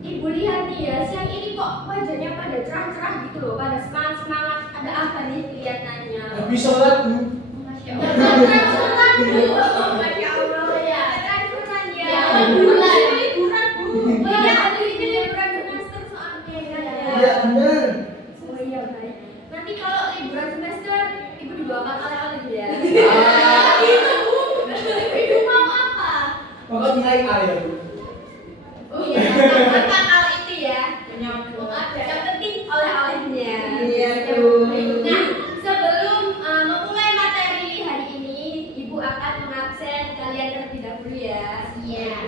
Ibu lihat nih ya, siang ini kok wajahnya pada cerah-cerah gitu loh, pada semangat-semangat. Ada apa nih kelihatannya? Habis sholat, Bu. Masya Allah. Sholat, Bu. Masya Allah ya. Transferan ya. Liburan, Bu. Oh iya, ini liburan semester soalnya ya. Iya, benar. Oh iya, baik. Nanti kalau liburan semester, Ibu dibawa oleh-oleh ya. Itu, Bu. Ibu mau apa? Pokoknya nilai A ya, Bu. Oh iya, apa kalau itu ya? Yang penting oleh-olehnya. Iya, Bu. Nah, sebelum memulai materi hari ini, Ibu akan mengabsen kalian terlebih dahulu ya. Iya.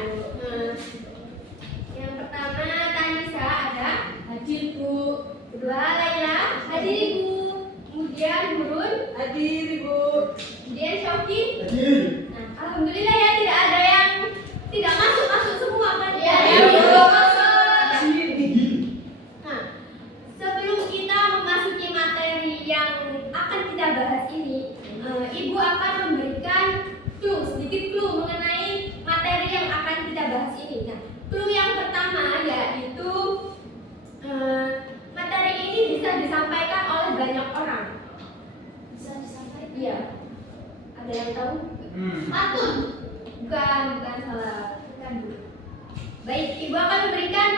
Yang pertama Tanisa ada. Hadir, Bu. Kedua Laila. Hadir, Ibu. Kemudian Nurun. Hadir, Ibu. Kemudian Shoki. Hadir. Nah, alhamdulillah ya tidak ada yang tidak masuk semua kan? Iya. Nah, sebelum kita memasuki materi yang akan kita bahas ini, Ibu akan memberikan sedikit clue mengenai materi yang akan kita bahas ini. Nah, clue yang pertama yaitu materi ini bisa disampaikan oleh banyak orang. Bisa disampaikan? Iya. Ada yang tahu? Patun. Bukan salah. Bukan, Bu. Baik, Ibu akan memberikan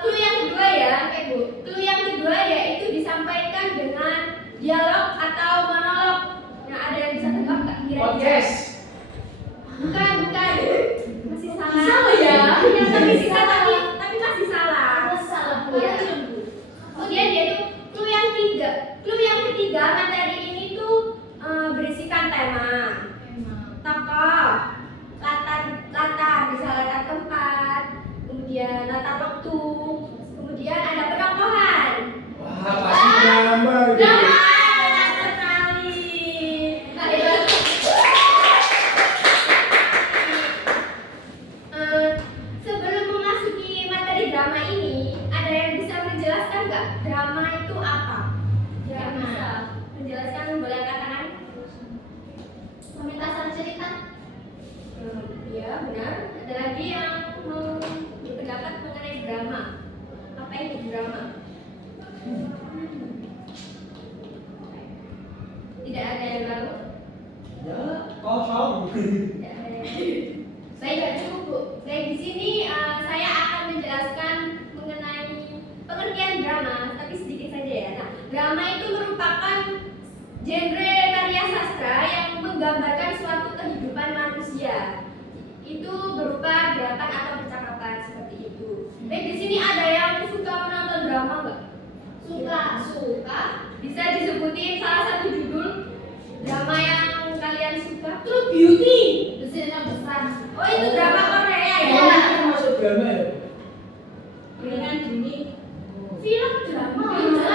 clue yang kedua ya. Oke, Bu. Clue yang kedua yaitu disampaikan dengan dialog atau monolog. Nah, ada yang bisa tebak nggak kira-kira? Podcast. Bukan. Masih salah. Salah ya? Ya, tapi masih salah. Salah, Bu ya. Kemudian yaitu clue yang ketiga. Clue yang ketiga materi ini tuh berisikan tema. Tokoh, latar, bisa latar tempat, kemudian latar waktu, kemudian ada penokohan. Wah, pasti drama gitu. Benar sekali. Sebelum memasuki materi drama ini, ada yang bisa menjelaskan nggak drama itu apa? Drama. Menjelaskan boleh katakan? Pementasan cerita. Ya benar. Ada lagi yang mau berpendapat mengenai drama. Apa itu drama? Tidak ada yang tahu. Ya, kosong. Tidak ada yang. Baik, cukup, Bu. Baik, di sini saya akan menjelaskan mengenai pengertian drama, tapi sedikit saja ya. Nah, drama itu merupakan genre karya sastra yang menggambarkan suatu kehidupan manusia. Itu berupa gerakan atau percakapan seperti itu. Baik, di sini ada yang suka menonton drama nggak? Suka. Bisa disebutin salah satu judul drama yang kalian suka? True Beauty. Mesinnya besar. Oh, itu drama Korea ya? Itu masuk drama ya? Dengan Juni. Film drama. Bisa.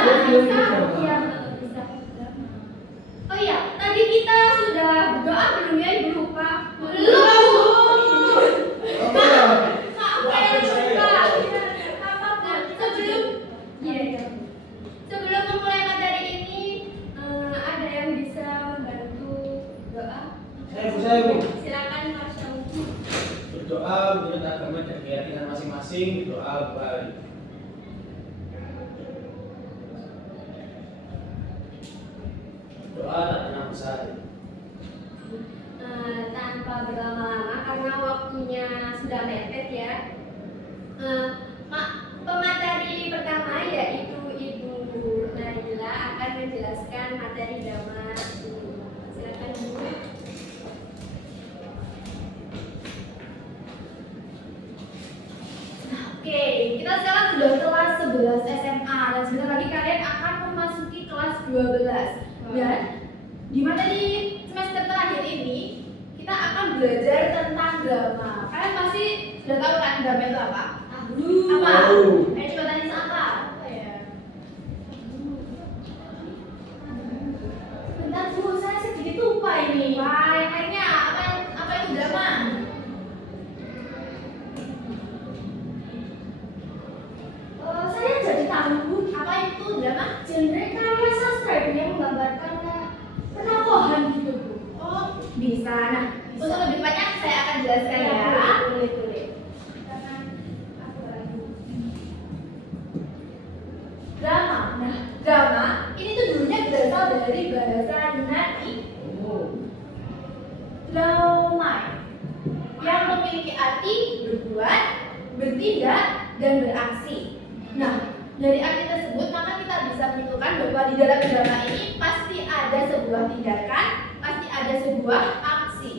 Iya, bisa. Oh iya, tadi kita sudah berdoa belum ya? Ibu lupa. Belum. Sebelum memulai materi ini, ada yang bisa membantu doa? Saya, Bu. Silakan, Mas Syauki. Berdoa menurut agama dan keyakinan masing-masing, berdoa baik. Doa tak pernah besar. Tanpa berlama-lama karena waktunya sudah mepet ya. Pemateri pertama yaitu Ibu Naila akan menjelaskan materi drama ini. Silakan, Bu. Oke, kita sekarang sudah kelas 11 SMA dan sebentar lagi kalian akan memasuki kelas 12. Dan di materi semester terakhir ini kita akan belajar tentang drama. Kalian pasti sudah tahu kan drama itu apa? Apa? Tahu. Coba tanya apa? Apa ya? Sebentar Bu, saya sedikit lupa ini. Wah, yang lainnya apa itu drama? Saya jadi tahu apa itu drama. Genre karya sastra yang menggambarkan penokohan gitu, Bu. Oh, bisa. Nah, untuk lebih banyak saya akan jelaskan ya. Boleh. berbuat, bertindak, dan beraksi. Nah, dari arti tersebut maka kita bisa menyimpulkan bahwa di dalam drama ini pasti ada sebuah tindakan, pasti ada sebuah aksi.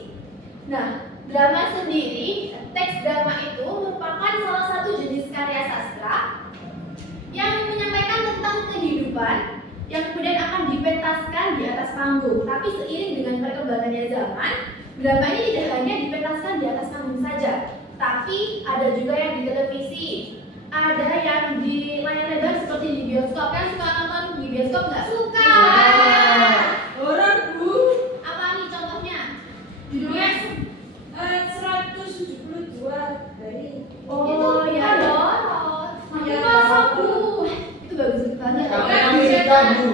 Nah, drama sendiri, teks drama itu merupakan salah satu jenis karya sastra yang menyampaikan tentang kehidupan yang kemudian akan dipentaskan di atas panggung. Tapi seiring dengan perkembangannya zaman, drama ini tidak hanya dipentaskan di atas panggung saja, tapi ada juga yang di televisi, ada yang di layar lebar seperti di bioskop. Kan suka nonton di bioskop nggak? Suka. Orang Bu, Apa nih contohnya? judulnya Judulnya 172 dari Oh ya, Dorot. Ya. Masaku. Itu bagus banget. Kamu Amerika, Bu.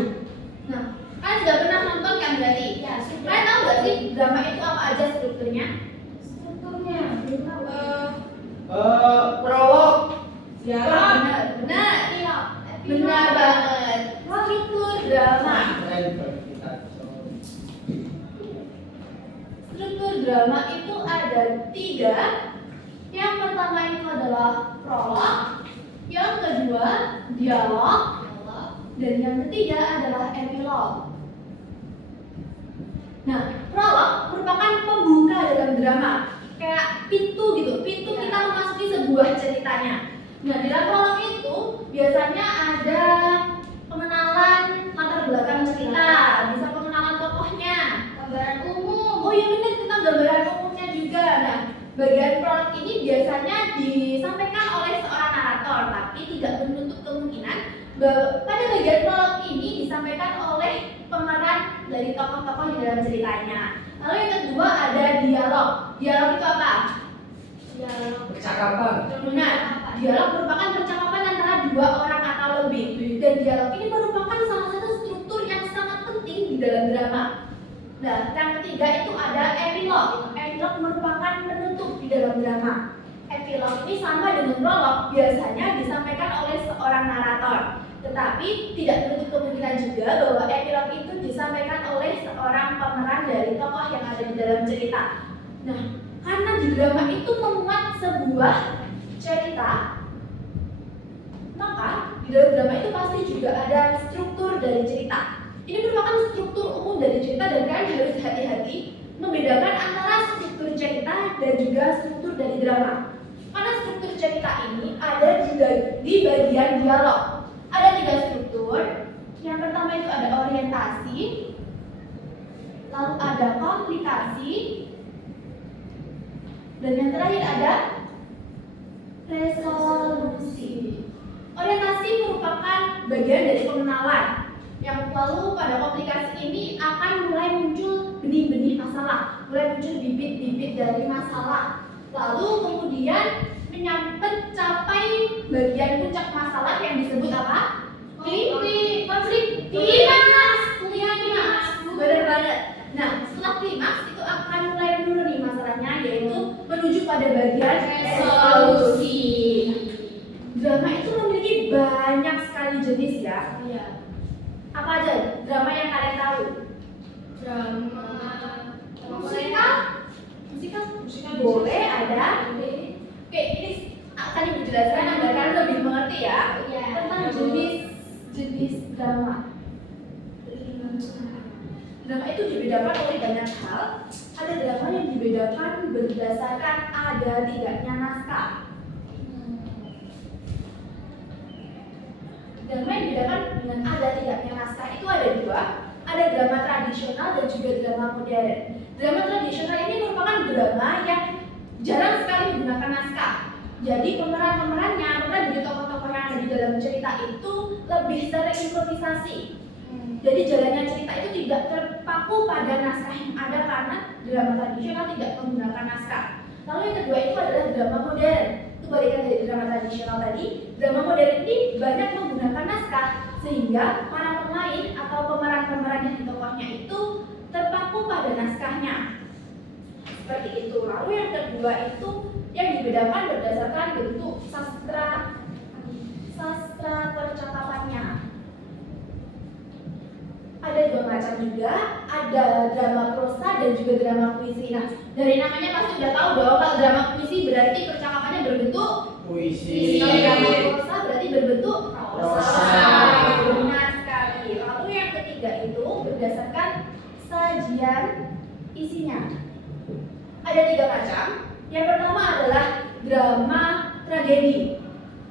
Nah, kan sudah pernah nonton kan berarti? Ya, sudah. Kalian tahu nggak sih drama itu apa aja strukturnya? strukturnya. Prolog. Dialog. Benar. Benar banget. Struktur drama. Keren banget kita. Struktur drama itu ada 3. Yang pertama itu adalah prolog, yang kedua dialog, dan yang ketiga adalah epilog. Nah, prolog merupakan pembuka dalam drama, kayak pintu gitu, pintu kita memasuki sebuah ceritanya. Nah, di dalam prolog itu biasanya ada pengenalan latar belakang cerita, bisa pengenalan tokohnya, gambaran umum. Oh iya benar, tentang gambaran umumnya juga. Nah, bagian prolog ini biasanya disampaikan oleh seorang narator, tapi tidak menutup kemungkinan bahwa pada bagian prolog ini disampaikan oleh pemeran dari tokoh-tokoh di dalam ceritanya. Lalu yang kedua ada dialog. Dialog itu apa? Percakapan. Benar. Dialog merupakan percakapan antara 2 orang atau lebih. Dan dialog ini merupakan salah satu struktur yang sangat penting di dalam drama. Nah, yang ketiga itu ada epilog. Epilog merupakan penutup di dalam drama. Epilog ini sama dengan prolog, biasanya disampaikan oleh seorang narator. Tetapi tidak menutup kemungkinan juga bahwa epilog itu disampaikan oleh seorang pemeran dari tokoh yang ada di dalam cerita. Nah, karena di drama itu memuat sebuah cerita, maka di dalam drama itu pasti juga ada struktur dari cerita. Ini merupakan struktur umum dari cerita dan kalian harus hati-hati membedakan antara struktur cerita dan juga struktur dari drama. Karena struktur cerita ini ada di bagian dialog. Ada 3 struktur. Yang pertama itu ada orientasi, lalu ada komplikasi, dan yang terakhir ada resolusi. Orientasi merupakan bagian dari pengenalan, yang lalu pada komplikasi ini akan mulai muncul benih-benih masalah, mulai muncul bibit-bibit dari masalah, lalu kemudian mencapai bagian puncak masalah yang disebut apa? Konflik. Klimaks. Benar banget. Nah, setelah klimaks itu akan mulai menurun nih masalahnya, yaitu menuju pada bagian resolusi. Drama itu memiliki banyak sekali jenis ya. Iya. Apa aja drama yang kalian tahu? Drama Musikal boleh ada. Oke, ini akan ibu jelaskan agar kalian lebih mengerti ya Iya. tentang jenis drama. Drama itu dibedakan oleh banyak hal. Ada drama yang dibedakan berdasarkan ada tidaknya naskah. Drama yang dibedakan dengan ada tidaknya naskah itu ada 2. Ada drama tradisional dan juga drama modern. Drama tradisional ini merupakan drama yang jarang sekali menggunakan naskah. Jadi pemeran-pemerannya, pemeran dari tokoh-tokoh yang ada di dalam cerita itu lebih sering improvisasi. Jadi jalannya cerita itu tidak terpaku pada naskah yang ada karena drama tradisional tidak menggunakan naskah. Lalu yang kedua itu adalah drama modern. Itu balikan dari drama tradisional tadi. Drama modern ini banyak menggunakan naskah sehingga para pemain atau pemeran-pemeran yang di tokohnya itu terpaku pada naskahnya. Seperti itu. Lalu yang kedua itu yang dibedakan berdasarkan bentuk sastra percakapannya. Ada 2 macam juga, ada drama prosa dan juga drama puisi. Nah, dari namanya pasti udah tahu dong kalau drama puisi berarti percakapannya puisi. Kalau drama prosa berarti berbentuk Prosa. Benar sekali. Lalu yang ketiga itu berdasarkan sajian isinya. Ada 3 macam. Yang pertama adalah drama tragedi.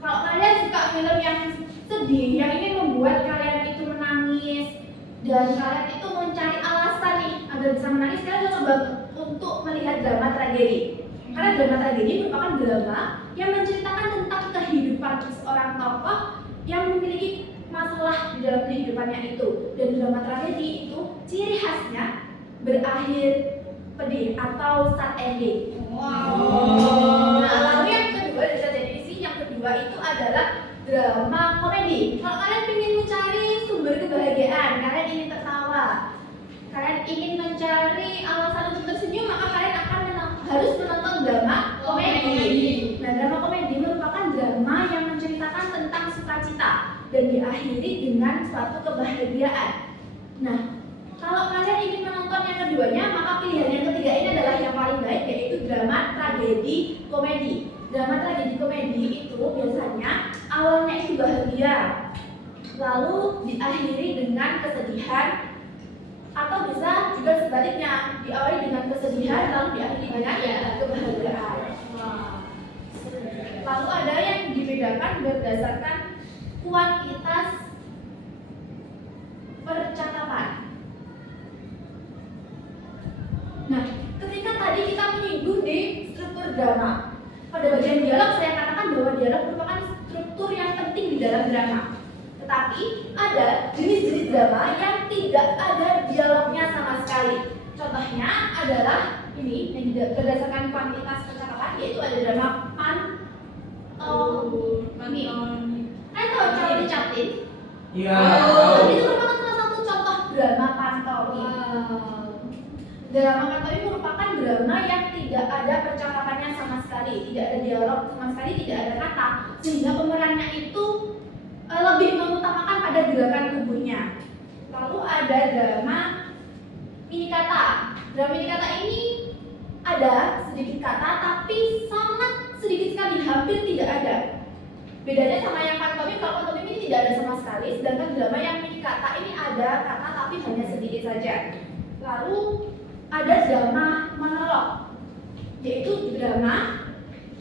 Kalau kalian suka film yang sedih, yang ingin membuat kalian itu menangis dan kalian itu mencari alasan nih agar bisa menangis, kalian coba untuk melihat drama tragedi. Karena drama tragedi merupakan drama yang menceritakan tentang kehidupan seorang tokoh yang memiliki masalah di dalam kehidupannya itu. Dan drama tragedi itu ciri khasnya berakhir pedih atau sad ending. Nah, lalu yang kedua dari sajian isi, yang kedua itu adalah drama komedi. Kalau kalian ingin mencari sumber kebahagiaan, kalian ingin tertawa, kalian ingin mencari alasan untuk tersenyum, maka kalian akan harus menonton drama komedi. Nah, drama komedi merupakan drama yang menceritakan tentang sukacita dan diakhiri dengan suatu kebahagiaan. Nah, kalau kalian ingin menonton yang keduanya, maka pilihan yang ketiga ini adalah yang paling baik, yaitu drama tragedi komedi. Drama tragedi komedi itu biasanya awalnya itu bahagia, lalu diakhiri dengan kesedihan, atau bisa juga sebaliknya, diawali dengan kesedihan lalu diakhiri dengan kebahagiaan. Lalu ada yang dibedakan berdasarkan kuantitas percakapan. Nah, ketika tadi kita menyinggung di struktur drama, pada bagian dialog saya katakan bahwa dialog merupakan struktur yang penting di dalam drama. Tetapi ada jenis-jenis drama yang tidak ada dialognya sama sekali. Contohnya adalah ini yang berdasarkan kuantitas percakapan, yaitu ada drama pantomimi. Kalian tahu Charlie Chaplin? Iya. Itu merupakan salah satu contoh drama pantomimi. Drama pantomimi merupakan drama yang tidak ada percakapannya sama sekali, tidak ada dialog sama sekali, tidak ada kata, sehingga pemerannya itu lebih mengutamakan pada gerakan tubuhnya. Lalu ada drama mini kata. Drama mini kata ini ada sedikit kata, tapi sangat sedikit sekali, hampir tidak ada. Bedanya sama yang pantomim, kalau pantomim ini tidak ada sama sekali, sedangkan drama yang mini kata ini ada kata tapi hanya sedikit saja. Lalu ada drama monolog, yaitu drama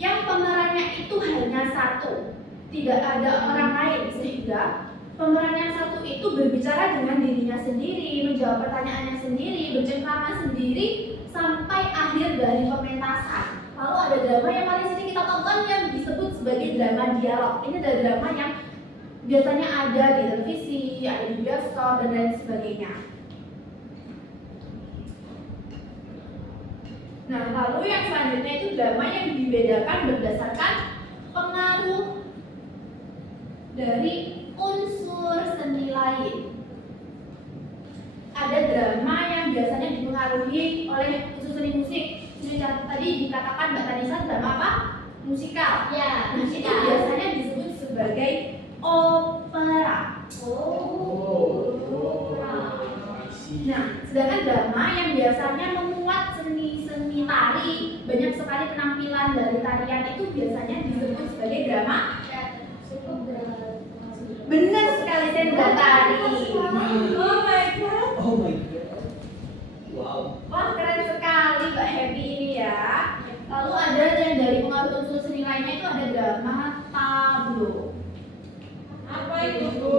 yang pemerannya itu hanya satu, tidak ada orang lain, sehingga pemeran yang satu itu berbicara dengan dirinya sendiri, menjawab pertanyaannya sendiri, bercengkrama sendiri sampai akhir dari pementasan. Lalu ada drama yang paling sering kita tonton yang disebut sebagai drama dialog. Ini adalah drama yang biasanya ada di televisi, ada di bioskop dan lain sebagainya. Nah, lalu yang selanjutnya itu drama yang dibedakan berdasarkan pengaruh dari unsur seni lain. Ada drama yang biasanya dipengaruhi oleh unsur seni musik. Tadi dikatakan Mbak Tanisa drama apa? Musikal. Ya, Nah, itu biasanya disebut sebagai opera. Nah, sedangkan drama yang biasanya memuat seni tari, banyak sekali penampilan dari tarian, itu biasanya disebut sebagai drama. Benar sekali, seni tari. Oh my god. Oh my god. Wow. Wah, keren sekali Mbak Happy ini ya. Lalu ada yang dari pengaruh unsur seni lainnya itu ada drama tableau. Apa itu, Bu?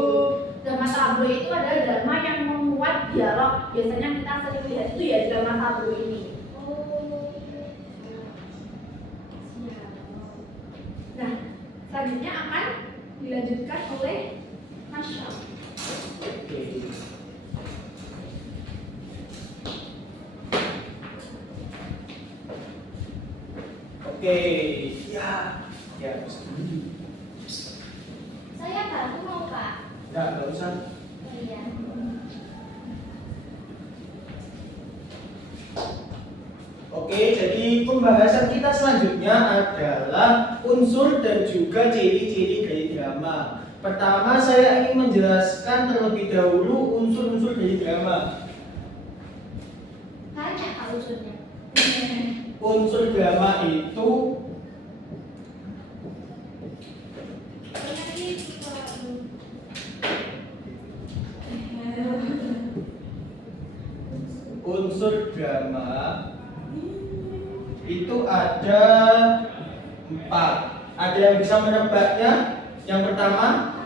Drama tableau itu adalah drama yang memuat dialog. Biasanya kita sering lihat itu ya drama tableau ini. Nah, selanjutnya akan dilanjutkan oleh Masya. Oke. Oke, ya, ya. Saya bantu mau Pak. Enggak usah. Oh, iya. Oke, jadi pembahasan kita selanjutnya adalah unsur dan juga ciri-ciri dari drama. Pertama, saya ingin menjelaskan terlebih dahulu unsur-unsur dari drama. Banyak Pak unsurnya. Unsur drama itu unsur drama itu ada 4. Ada yang bisa menebaknya? Yang pertama?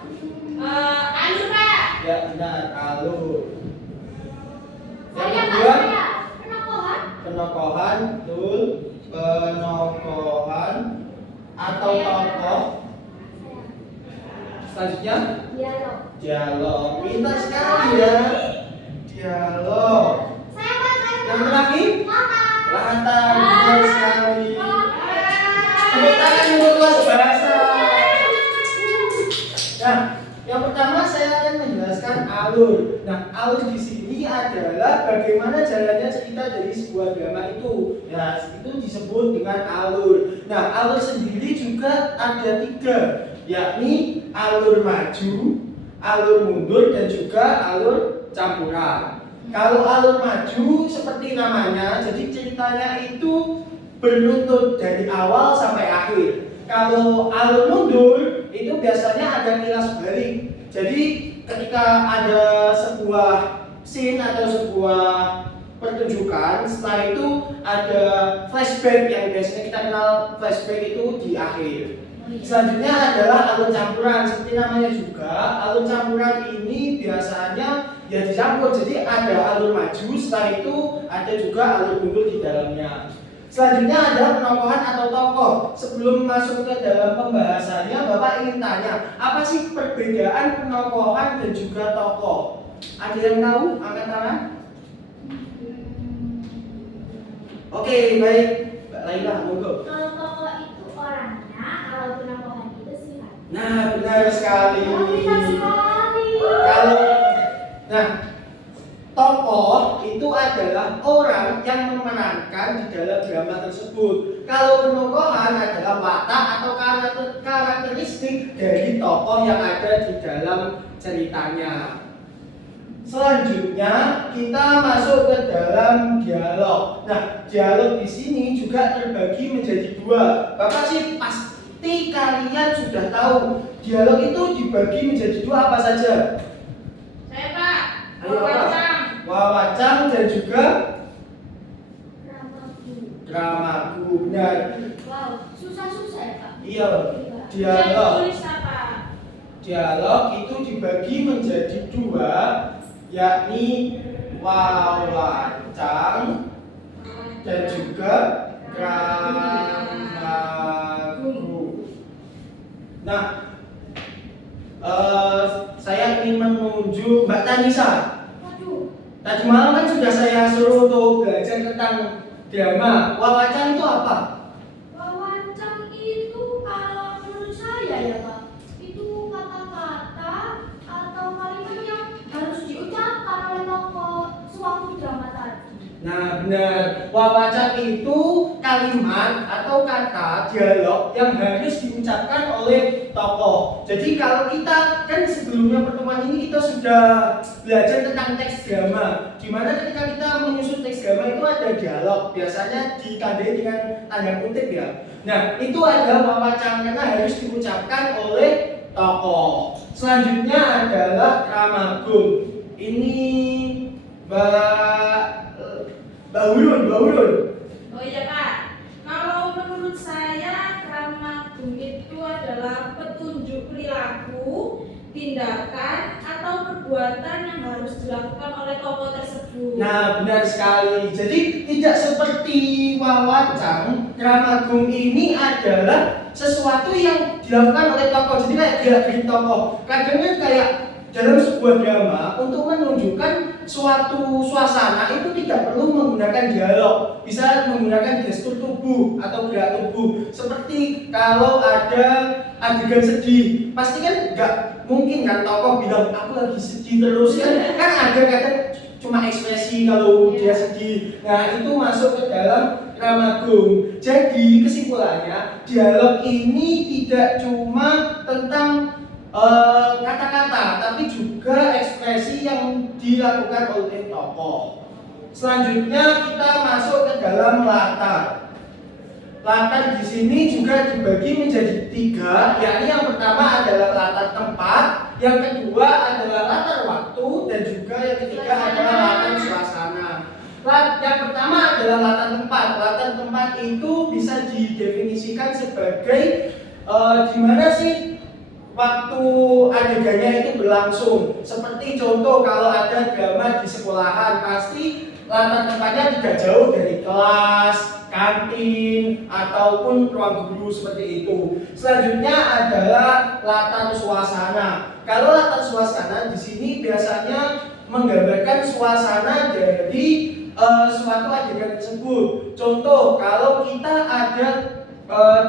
Alur, Pak. Ya benar, alur. Yang Saya Pak, kedua? saya. Penokohan. Penokohan, betul. Penokohan atau tokoh. Selanjutnya Dialog. dialog. Pintar sekali ya. Dialog. Saya Pak, saya. Yang terakhir Latar. latar. Pintar sekali. Tepuk tangan untuk kelas bahasa. Nah, yang pertama saya akan menjelaskan alur. Nah, alur di sini adalah bagaimana jalannya cerita dari sebuah drama itu. Ya, itu disebut dengan alur. Nah, alur sendiri juga ada 3, yakni alur maju, alur mundur, dan juga alur campuran. Kalau alur maju seperti namanya, jadi ceritanya itu beruntut dari awal sampai akhir. Kalau alur mundur itu biasanya ada kilas balik. Jadi ketika ada sebuah scene atau sebuah pertunjukan, setelah itu ada flashback yang biasanya kita kenal flashback itu di akhir. Selanjutnya adalah alur campuran, seperti namanya juga. Alur campuran ini biasanya ya dicampur, jadi ada alur maju, setelah itu ada juga alur mundur di dalamnya. Selanjutnya adalah penokohan atau tokoh. Sebelum masuk ke dalam pembahasannya, Bapak ingin tanya, apa sih perbedaan penokohan dan juga tokoh? Ada yang tahu? Angkat tangan. Oke, baik. Mbak Laila, monggo. Kalau tokoh itu orangnya, kalau penokohan itu sifatnya. Nah, benar sekali. Pintar sekali. Nah, tokoh itu adalah orang yang memerankan di dalam drama tersebut. Kalau penokohan adalah watak atau karakteristik dari tokoh yang ada di dalam ceritanya. Selanjutnya kita masuk ke dalam dialog. Nah, dialog di sini juga terbagi menjadi 2. Bapak sih pasti kalian sudah tahu dialog itu dibagi menjadi 2 apa saja? Saya, Pak. Ayo, Pak. Wawacang. Wawacang dan juga Dramaku. dramaku. Benar. Wow, susah-susah ya Pak. Iya, Saya dialog. tulis apa? Dialog itu dibagi menjadi 2, yakni wawacang dan juga dramaku. Nah, saya ingin menunjuk Mbak Tanisa. Waduh, Tadi malam kan sudah saya suruh untuk belajar tentang drama. Wawacang itu apa? wawancang itu kalau menurut saya ya Pak, itu kata-kata atau kalimat yang harus diucapkan oleh tokoh suatu drama tadi. Nah, benar. Wawacang itu kalimat atau kata dialog yang harus diucapkan oleh tokoh. Jadi kalau kita kan sebelumnya pertemuan ini kita sudah belajar tentang teks drama. Dimana ketika kita menyusun teks drama itu ada dialog, biasanya ditandai dengan tanda kutip ya. Nah, itu adalah wawacang karena harus diucapkan oleh tokoh. Selanjutnya adalah dramagung. Ini Mbak Hulun. Oh iya, Pak. Kalau menurut saya dramagung itu adalah petunjuk perilaku, tindakan atau perbuatan yang harus dilakukan oleh tokoh tersebut. Nah, benar sekali. Jadi tidak seperti wawacang, dramagung ini adalah sesuatu yang dilakukan oleh tokoh. Jadi kayak gerak-gerik tokoh. Kadang kan kayak dalam sebuah drama untuk menunjukkan suatu suasana itu tidak perlu menggunakan dialog, bisa menggunakan gestur tubuh atau gerak tubuh. Seperti kalau ada adegan sedih, pasti kan nggak mungkin kan tokoh bilang aku lagi sedih terus kan ada kadang cuma ekspresi kalau dia sedih. Nah, itu masuk ke dalam dramagung. Jadi kesimpulannya dialog ini tidak cuma tentang kata-kata, tapi juga ekspresi yang dilakukan oleh tokoh. Selanjutnya kita masuk ke dalam latar. Latar di sini juga dibagi menjadi 3, yakni yang pertama adalah latar tempat, yang kedua adalah latar waktu, dan juga yang ketiga adalah latar suasana. Yang pertama adalah latar tempat. Latar tempat itu bisa didefinisikan sebagai di mana sih waktu adegannya itu berlangsung. Seperti contoh kalau ada drama di sekolahan, pasti latar tempatnya tidak jauh dari kelas, kantin, ataupun ruang guru seperti itu. Selanjutnya adalah latar suasana. Kalau latar suasana di sini biasanya menggambarkan suasana dari suatu adegan tersebut. Contoh, kalau kita ada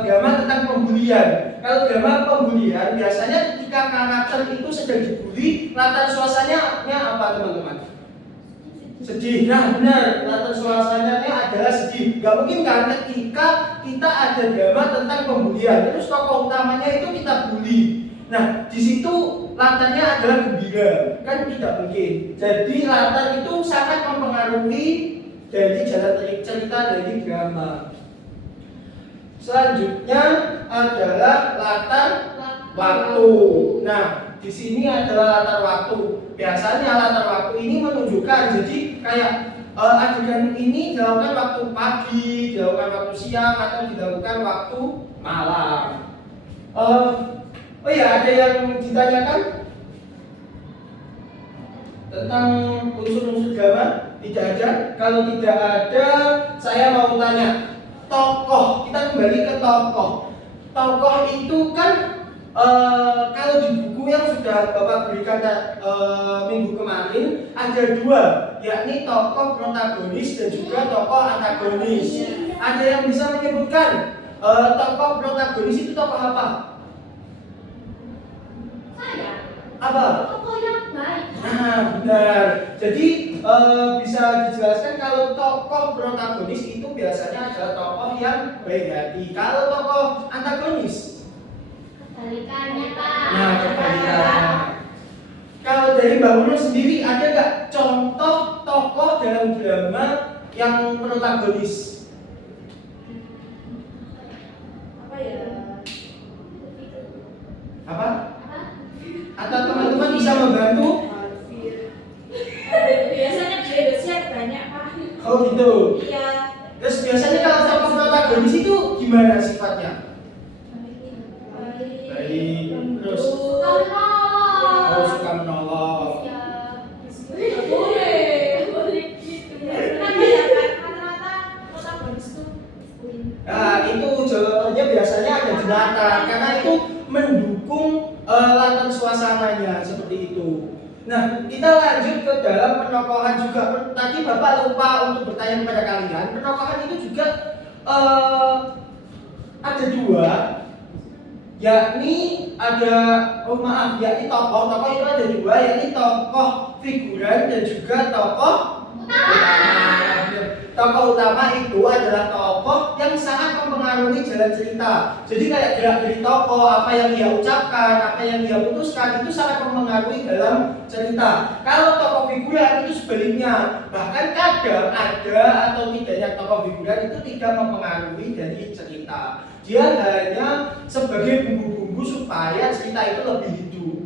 drama tentang pembulian. Kalau drama pembulian biasanya ketika karakter itu sedang dibully, latar suasananya apa teman-teman? Sedih. Nah benar, latar suasananya adalah sedih. Gak mungkin kan ketika kita ada drama tentang pembulian, terus tokoh utamanya itu kita bully. Nah di situ latarnya adalah gembira, kan tidak mungkin. Jadi latar itu sangat mempengaruhi dari jalan cerita dari drama. Selanjutnya adalah latar waktu. Nah, di sini adalah latar waktu. Biasanya latar waktu ini menunjukkan, jadi kayak adegan ini dilakukan waktu pagi, dilakukan waktu siang, atau dilakukan waktu malam. Oh ya, ada yang ditanyakan tentang unsur-unsur drama? Tidak ada. Kalau tidak ada, saya mau tanya. Tokoh, kita kembali ke tokoh. Tokoh itu kan kalau di buku yang sudah Bapak berikan minggu kemarin ada dua, yakni tokoh protagonis dan juga tokoh antagonis. Ada yang bisa menyebutkan tokoh protagonis itu tokoh apa? Saya. Apa? Tokoh yang baik. Nah, benar. Jadi bisa dijelaskan kalau tokoh protagonis itu biasanya adalah tokoh yang baik hati. Kalau tokoh antagonis, Kebalikannya, Pak. nah kebalikannya. Kalau dari Mbak Nurul sendiri ada nggak contoh tokoh dalam drama yang protagonis? Apa ya? Apa? Atau teman-teman bisa membantu? Biasanya di Indonesia banyak Pak. Oh gitu. Iya. Terus biasanya kalau tokoh protagonis itu gimana sifatnya? Baik. Terus Tolong. oh suka menolong. Nggak boleh gitu. Kenapa ya Kak? Rata-rata protagonis tuh Nah itu jawabannya biasanya ada di latar karena itu mendukung latar suasananya seperti itu. Nah kita lanjut ke dalam penokohan juga. Tadi Bapak lupa untuk bertanya kepada kalian. Penokohan itu juga ada dua, yakni ada yakni tokoh itu ada dua, yakni tokoh figuran dan juga tokoh utama. Tokoh utama itu adalah tokoh yang sangat mempengaruhi jalan cerita. Jadi kayak gerak-gerik tokoh, apa yang dia ucapkan, apa yang dia putuskan itu sangat mempengaruhi dalam cerita. Kalau tokoh figuran itu sebaliknya, bahkan kadang ada atau tidaknya tokoh figuran itu tidak mempengaruhi dari cerita. Dia hanya sebagai bumbu-bumbu supaya cerita itu lebih hidup.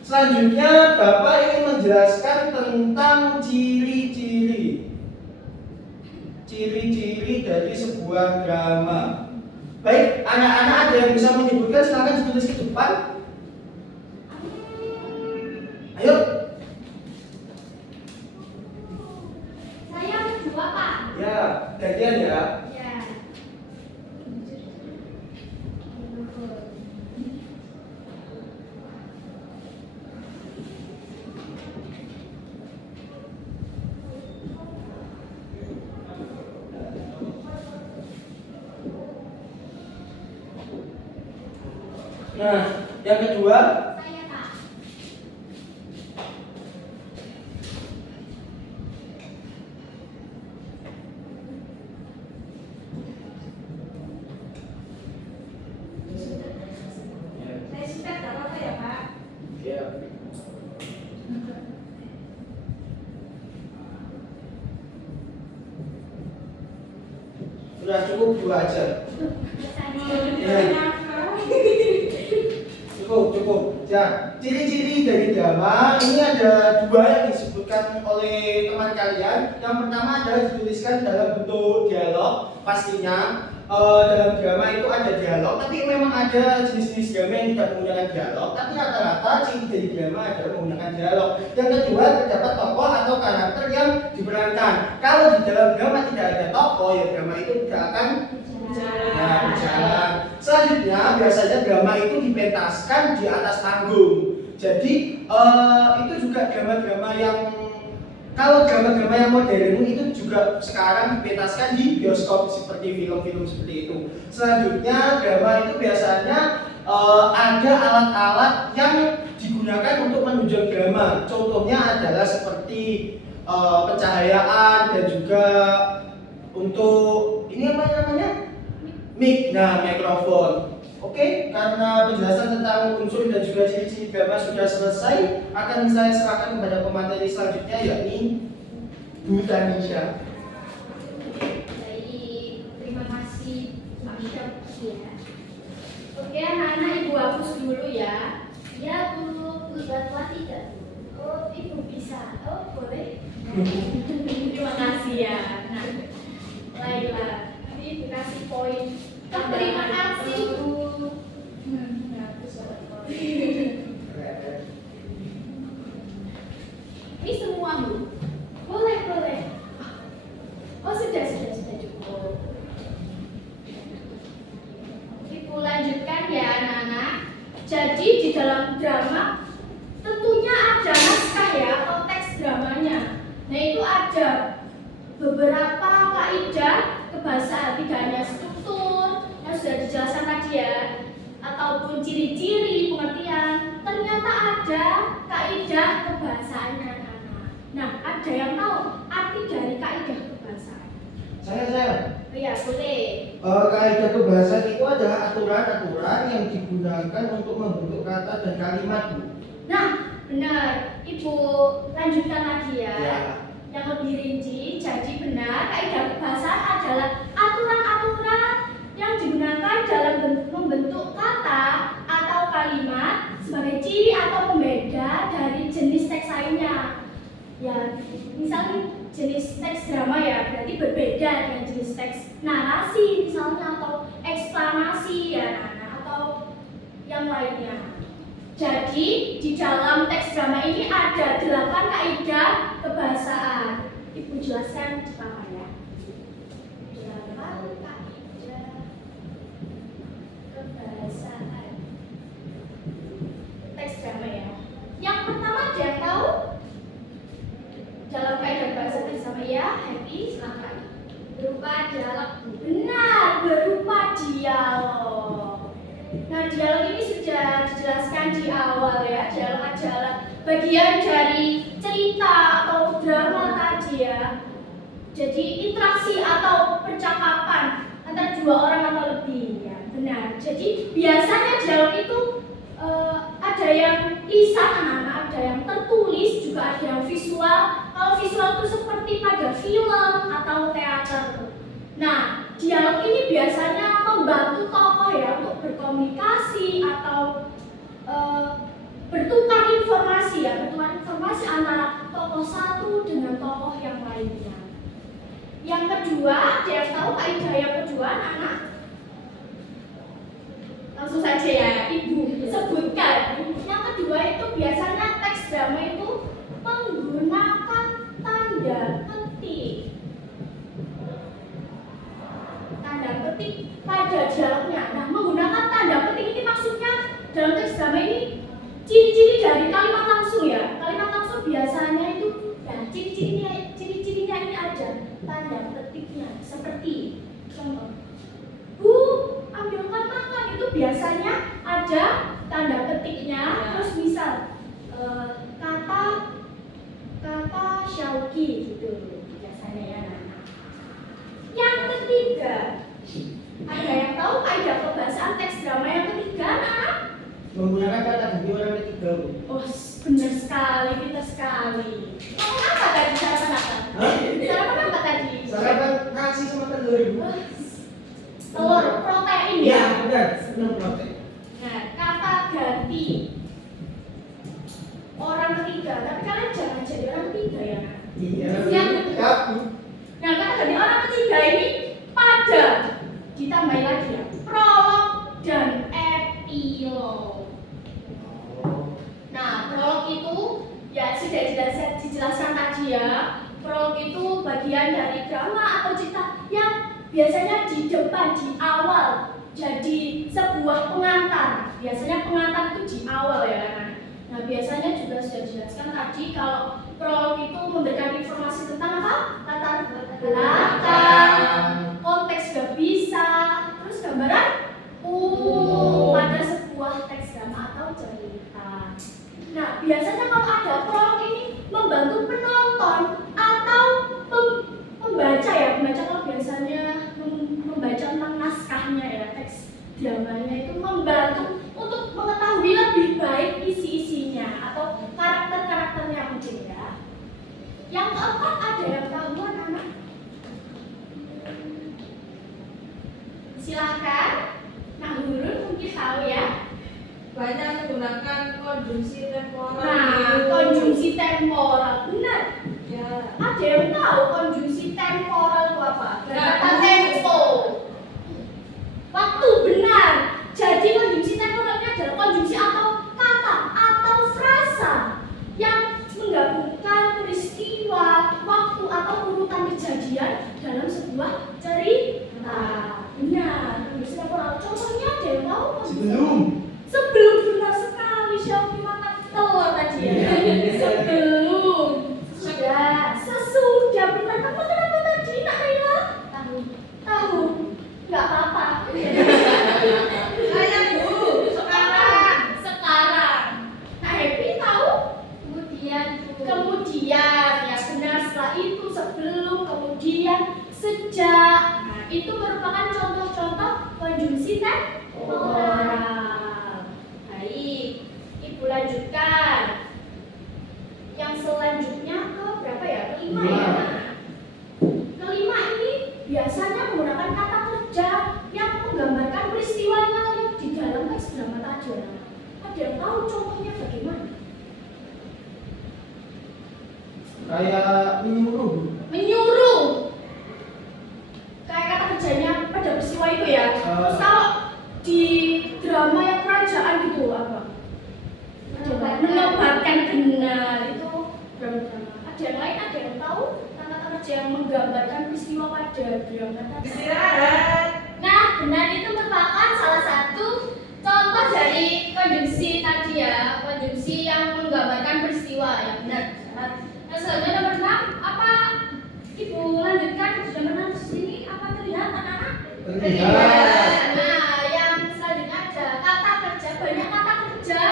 Selanjutnya Bapak ingin menjelaskan tentang ciri-ciri dari sebuah drama. Baik, anak-anak ada yang bisa menyebutkan, silakan ditulis ke depan. Ayo. Saya kedua, Pak. Ya, gantian ya. Ya. Nah, yang kedua, Saya, Pak. saya singkat nggak apa-apa ya Pak. ya. Sudah cukup dua aja. Saya. Cukup. Ya, ciri-ciri dari drama ini ada dua yang disebutkan. disebutkan oleh teman kalian. Yang pertama adalah dituliskan dalam bentuk dialog. Pastinya dalam drama itu ada dialog, tapi memang ada jenis-jenis drama yang tidak menggunakan dialog. Tapi rata-rata ciri dari drama adalah menggunakan dialog. Yang kedua, terdapat tokoh atau karakter yang diperankan. Kalau di dalam drama tidak ada tokoh, ya drama itu tidak akan berjalan. Selanjutnya, biasanya drama itu dipentaskan di atas panggung. Jadi itu juga drama-drama yang kalau drama-drama yang modern itu juga sekarang dipentaskan di bioskop seperti film-film seperti itu. Selanjutnya, drama itu biasanya ada alat-alat yang digunakan untuk menunjang drama. Contohnya adalah seperti pencahayaan dan juga untuk ini apa namanya? Mic, nah mikrofon. Oke, karena penjelasan tentang unsur dan juga ciri-ciri drama sudah selesai, akan saya serahkan kepada pemateri selanjutnya, yakni Bu Tanisha. Baik, terima kasih Pak Syaf ya. Oke anak-anak, ibu hapus dulu ya. Ya Bu Batwa tidak. Oh ibu bisa. Oh boleh. Terima kasih ya. Nah, baiklah. Nanti ibu kasih poin. Terima kasih Bu. Ini semua Bu. Boleh. Oh sudah cukup. Ibu lanjutkan ya anak-anak. Jadi di dalam drama tentunya ada naskah ya atau teks dramanya. Nah itu ada beberapa kaidah kebahasaan, tidak hanya struktur yang sudah dijelaskan tadi ya, ataupun ciri-ciri pengertian. Ternyata ada kaidah kebahasaannya anak-anak. Nah ada yang tahu arti dari kaidah kebahasaan? Saya. Iya boleh. Kaidah kebahasaan itu adalah aturan-aturan yang digunakan untuk membentuk kata dan kalimat, Bu. Nah, benar. Ibu lanjutkan lagi ya. Ya. Yang lebih rinci, jadi benar kaidah kebahasaan adalah aturan-aturan yang digunakan dalam membentuk kata atau kalimat sebagai ciri atau pembeda dari jenis teks lainnya. Ya, misalnya jenis teks drama ya berarti berbeda dengan jenis teks narasi misalnya atau eksplanasi ya atau yang lainnya. Jadi di dalam teks drama ini ada 8 kaidah kebahasaan. Ibu jelaskan di papan ya. 8 kaidah kebahasaan teks drama ya. Yang pertama dia tahu dalam kaidah bahasa bersama ya, Happy silakan. Berupa dialog. Benar, berupa dialog. Nah, dialog ini sudah dijelaskan di awal ya. Dialog adalah bagian dari cerita atau drama tadi ya. Jadi interaksi atau percakapan antara dua orang atau lebih ya. Benar. Jadi biasanya dialog itu ada yang lisan anak-anak, ada yang tertulis, juga ada yang visual. Kalau visual itu seperti pada film atau teater. Nah, dialog ini biasanya membantu tokoh ya untuk berkomunikasi atau bertukar informasi antara tokoh satu dengan tokoh yang lainnya. Yang kedua, dia tahu kaidah yang kedua, anak-anak? Langsung saja ya, Ibu sebutkan. Yang kedua itu biasanya teks drama itu menggunakan tanda petik. Tanda petik pada dialognya. Nah, menggunakan tanda petik ini maksudnya dalam teks drama ini ciri-ciri dari kalimat langsung ya. Kalimat langsung biasanya itu ya ciri-cirinya ini ada tanda petiknya seperti contoh. Bu, ambilkan makan, itu biasanya ada tanda petiknya. Terus misal kata Syauqi gitu biasanya ya. Yang ketiga, ada yang tahu kaidah kebahasaan teks drama yang ketiga, anak? Menggunakan kata ganti orang ketiga, Bu. Oh, benar sekali, pintar sekali. Kamu apa tadi sarapan apa? Sarapan apa tadi? Sarapan nasi sama telur, Bu. Telur protein Ya, ya. benar. Sebelum protein. Nah, kata ganti orang ketiga. tapi kalian jangan jadi orang ketiga ya. Iya. Siap. Aku. Nah, karena dari orang ketiga ini pada ditambahin lagi ya, prolog dan epilog. Nah, prolog itu ya sudah dijelaskan tadi ya. Prolog itu bagian dari drama atau cerita yang biasanya di depan, di awal, jadi sebuah pengantar. Biasanya pengantar itu di awal ya kan. Nah, biasanya juga sudah dijelaskan tadi kalau prolog itu memberikan informasi tentang apa? Latar belakang, konteks juga bisa, terus gambaran pada sebuah teks drama atau cerita. Nah, biasanya kalau ada prolog ini membantu penonton atau pembaca ya, pembaca kalau biasanya membaca tentang naskahnya ya, teks dramanya itu membantu untuk mengetahui lebih baik isi-isinya atau karakter-karakternya mungkin ya. Yang keempat ada yang tahu anak-anak? Silahkan. Nah, Hurun mungkin tahu ya. Banyak menggunakan konjungsi temporal. Nah, konjungsi temporal benar. Ya. Ada yang tahu konjungsi temporal itu apa? Dari kata Nah, tempo. Waktu benar. Jadi konjungsi temporal ini adalah konjungsi atau kata atau frasa yang menggabungkan peristiwa, waktu atau urutan kejadian dalam sebuah cerita. Benar. Konjungsi temporal. Contohnya ada yang tahu konjungsi temporal? Sebelum benar sekali Syafie makan telur tadi ya. Sebelum sudah sesudah benar kamu kenapa tadi nak Rina? Tahu nggak apa-apa. Saya dulu. Sekarang nah Happy tahu Kemudian kemudian ya benar setelah itu sebelum kemudian sejak. Nah, itu merupakan contoh-contoh konjungsi temporal. Baik, Ibu lanjutkan. Yang selanjutnya ke berapa ya? Kelima ya. Kelima ini biasanya menggunakan kata kerja yang menggambarkan peristiwanya yang di dalam teks drama tadi. Ada yang tahu contohnya bagaimana? Kayak menyuruh. Menyuruh. Kayak kata kerjanya pada peristiwa itu ya. Terus kalau di drama yang kerajaan gitu apa? Menobatkan benar itu drama-drama. Ada yang lain, ada yang tahu kata kerja yang menggambarkan peristiwa pada drama tadi? Istirahat. Nah, benar itu merupakan salah satu contoh dari konjungsi tadi ya, konjungsi yang menggambarkan peristiwa ya benar. Nah, selanjutnya nomor 6 apa? Ibu lanjutkan sudah pernah di sini apa terlihat anak-anak? Terlihat. Nah, yang selanjutnya ada kata kerja, banyak kata kerja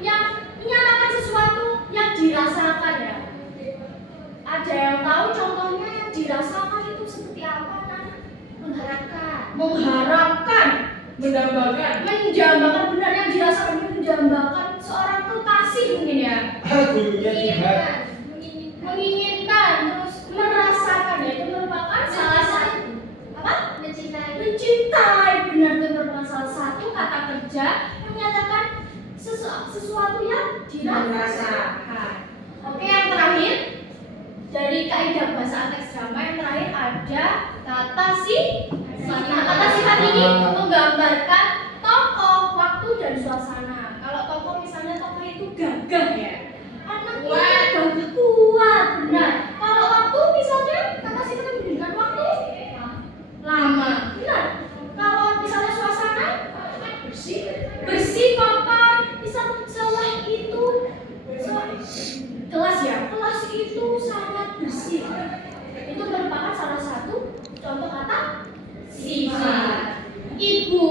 yang menyatakan sesuatu yang dirasakan ya. Ada yang tahu contohnya yang dirasakan itu seperti apa kan? Mengharapkan, Mendambakan. menjambakan benar yang dirasakan menjambakan seorang kekasih mungkin ya. Gurunya Tuhan. Menginginkan terus merasakan ya itu merupakan salah satu apa? Mencintai benar itu merupakan salah satu kata kerja yang menyatakan sesuatu yang dirasakan. Oke, yang terakhir dari kaidah bahasa teks drama yang terakhir ada kata sifat. Nah, kata sifat ini menggambarkan tokoh, waktu dan suasana. Kalau tokoh misalnya tokoh itu gagah ya. Anak itu gagah kuat, benar. Kalau waktu misalnya kata sifat menunjukkan waktu lama, benar. Kalau misalnya suasana bersih kotor, misal setelah itu kelas ya, kelas itu sangat bersih. Itu merupakan salah satu contoh kata sifat. Ibu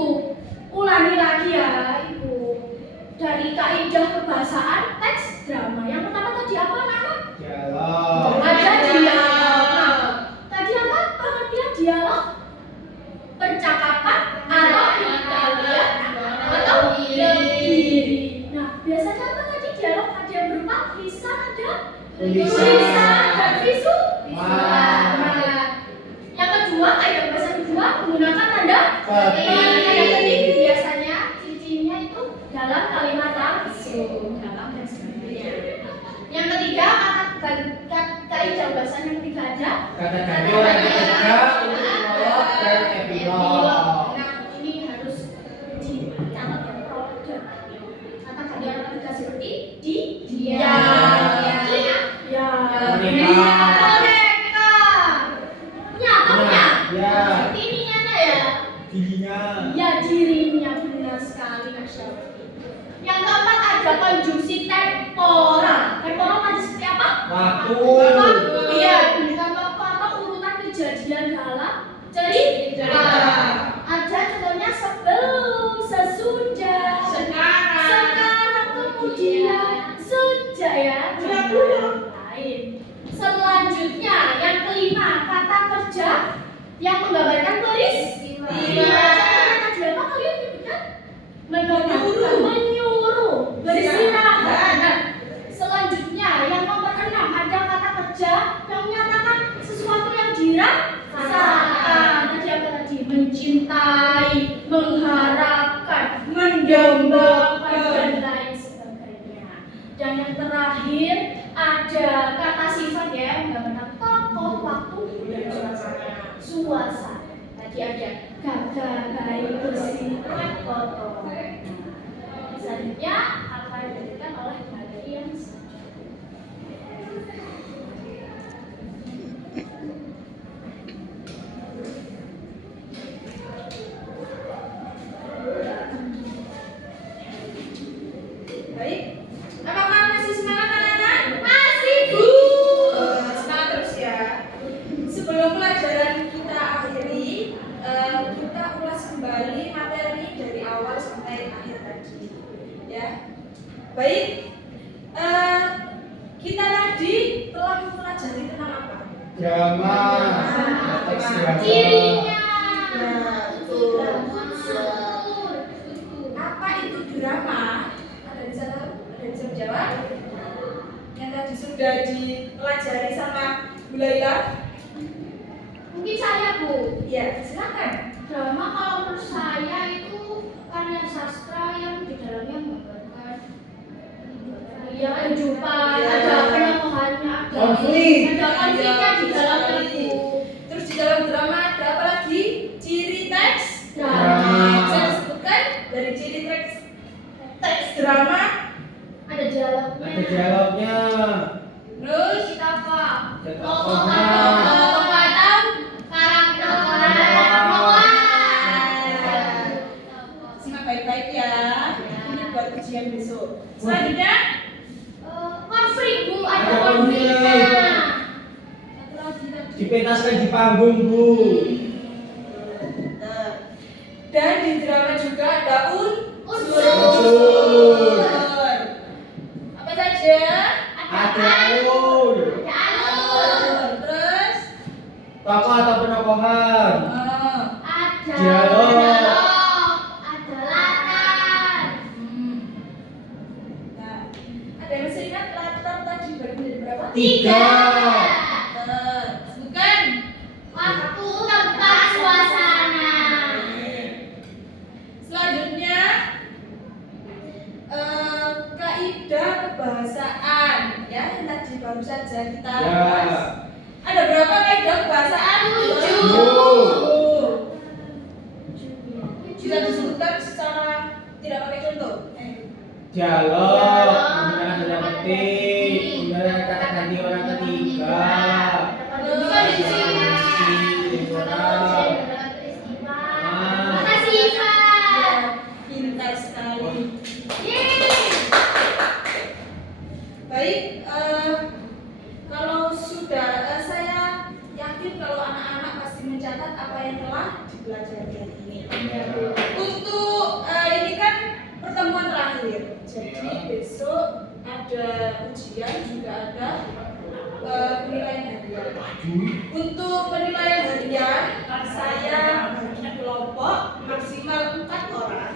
ulangi lagi ya, Ibu. Dari kaidah kebahasaan teks drama. Yang pertama tadi apa, Nana? Dialog. Ada dialog. Nah, tadi apa? Pengertian dialog? Percakapan atau interview atau diri. Nah, biasanya apa tadi dialog? Ada yang berupa lisan, ada tulisan dan visual. Nah, yang kedua, kaidah bahasa kedua menggunakan tanda petik. Biasanya cincinnya itu dalam kalimat langsung dalam teks dramanya. Yang Kata ganti orang ketiga untuk prolog dan epilog. Nah, ini harus dicatat ya prolog dan epilog. Kata ganti orang ketiga seperti di, dia, ya, mereka. Punya. Ya. Seperti ini nyata ya. Dirinya. Ya, dirinya benar sekali, Masya Allah. Yang keempat ada konjungsi temporal. Temporal tadi seperti apa? Waktu. Iya, bukan waktu atau urutan kejadian dalam cerita. Ada contohnya sebelum, sesudah, sekarang, kemudian, sejak ya. Lain. Selanjutnya yang kelima kata kerja yang menggambarkan peristiwa. Tadi apa kalian menyebutkan? Menyuruh, beristirahat. Selanjutnya yang nomor 6 ada kata kerja yang menyatakan sesuatu yang dirasakan. Tadi apa tadi? Mencintai, mengharapkan, mendambakan dan lain sebagainya. Dan yang terakhir ada kata sifat ya yang menggambarkan tokoh, waktu, dan suasana. Tadi ada gagah, baik, bersih, kotor. Selanjutnya akan diberikan oleh materi yang Baik. Apakah masih semangat anak-anak? masih Semangat terus ya. Sebelum pelajaran kita akhiri, kita ulas kembali materi dari awal sampai akhir tadi. Ya. Baik. Kita tadi telah mempelajari tentang apa? Drama. Teks drama. cirinya. Nah, betul. Unsur. Apa itu drama? Ada di sana? Ada yang bisa menjawab? Yang tadi sudah dipelajari sama Bu Laila? Mungkin saya Bu. Iya, silakan. Drama kalau menurut saya itu karya sastra yang di dalamnya menggambarkan ya kehidupan, ada penokohannya, ada Konflik. ada konfliknya di dalamnya itu. Terus di dalam drama ada apa lagi? Ciri teks Drama. Bisa disebutkan dari ciri teks drama. Ada dialognya. Ada dialognya. Terus Kita apa? Ada Tokoh tokohnya. atau karakter simak baik-baik ya. Ini buat ujian besok. Selanjutnya konflik Bu, ada Ada konfliknya. konflik. satu lagi tadi. Dipentaskan di panggung, Bu. Dan di drama juga ada unsur. Unsur. Apa saja? Ada alur. Ada alur. Terus Tokoh atau penokohan. Ada Dialog. ada latar. Nah, ada yang masih ingat latar tadi bagi menjadi berapa? 3. Sebutkan. Waktu, tempat, suasana. Selanjutnya kaidah kebahasaan ya yang tadi baru saja kita Ya. bahas. Ada berapa kaidah kebahasaan? 7. Bisa disebutkan secara tidak pakai contoh. Dialog, menggunakan tanda petik, menggunakan kata ganti orang ketiga. Kata sifat. Pintar sekali. Yeay. Baik, kalau sudah saya yakin kalau anak-anak pasti mencatat apa yang telah dipelajari hari ini. Untuk ini kan pertemuan terakhir, jadi besok ada ujian juga ada penilaian harian. Untuk penilaian harian saya bagi kelompok maksimal 4 orang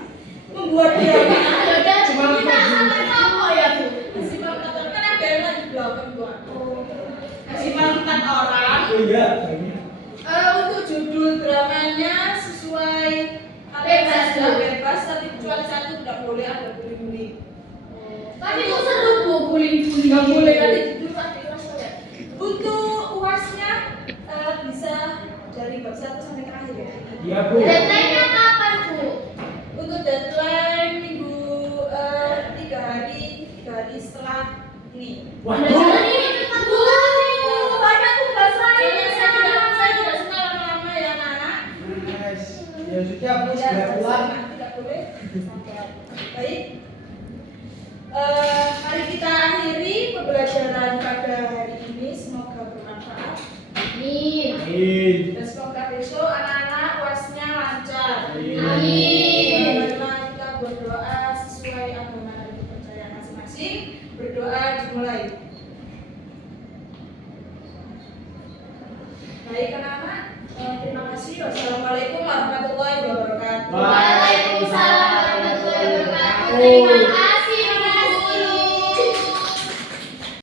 membuat drama. Yaudah, Cuma kita sama sama ya Bu. Maksimal 4 orang kan ada yang lagi belakang tuan. Maksimal 4 orang. Oh iya. Untuk judul dramanya sesuai Bebas, saja, Bu. bebas tapi kecuali satu tidak boleh ada bullying. Tapi itu seru Bu, guling-guling. Nggak boleh ada judul tadi kelas ya. Untuk uasnya Iya Bu. Deadline-nya kapan, Bu? Untuk deadline minggu 3 hari setelah ini. Waduh. Banyak tugas Saya lain. tidak suka lama-lama ya anak-anak. Nice. Ya sudah Bu, segera pulang. Tidak boleh sampai. Baik. Mari kita akhiri pembelajaran pada hari ini. Semoga bermanfaat. Amin. Amin. Dan semoga besok anak-anak UAS-nya lancar. Amin. Marilah kita berdoa sesuai agama dan kepercayaan masing-masing. Berdoa dimulai. Baik anak-anak, terima kasih. Wassalamualaikum warahmatullahi wabarakatuh. Waalaikumsalam warahmatullahi wabarakatuh. Terima kasih.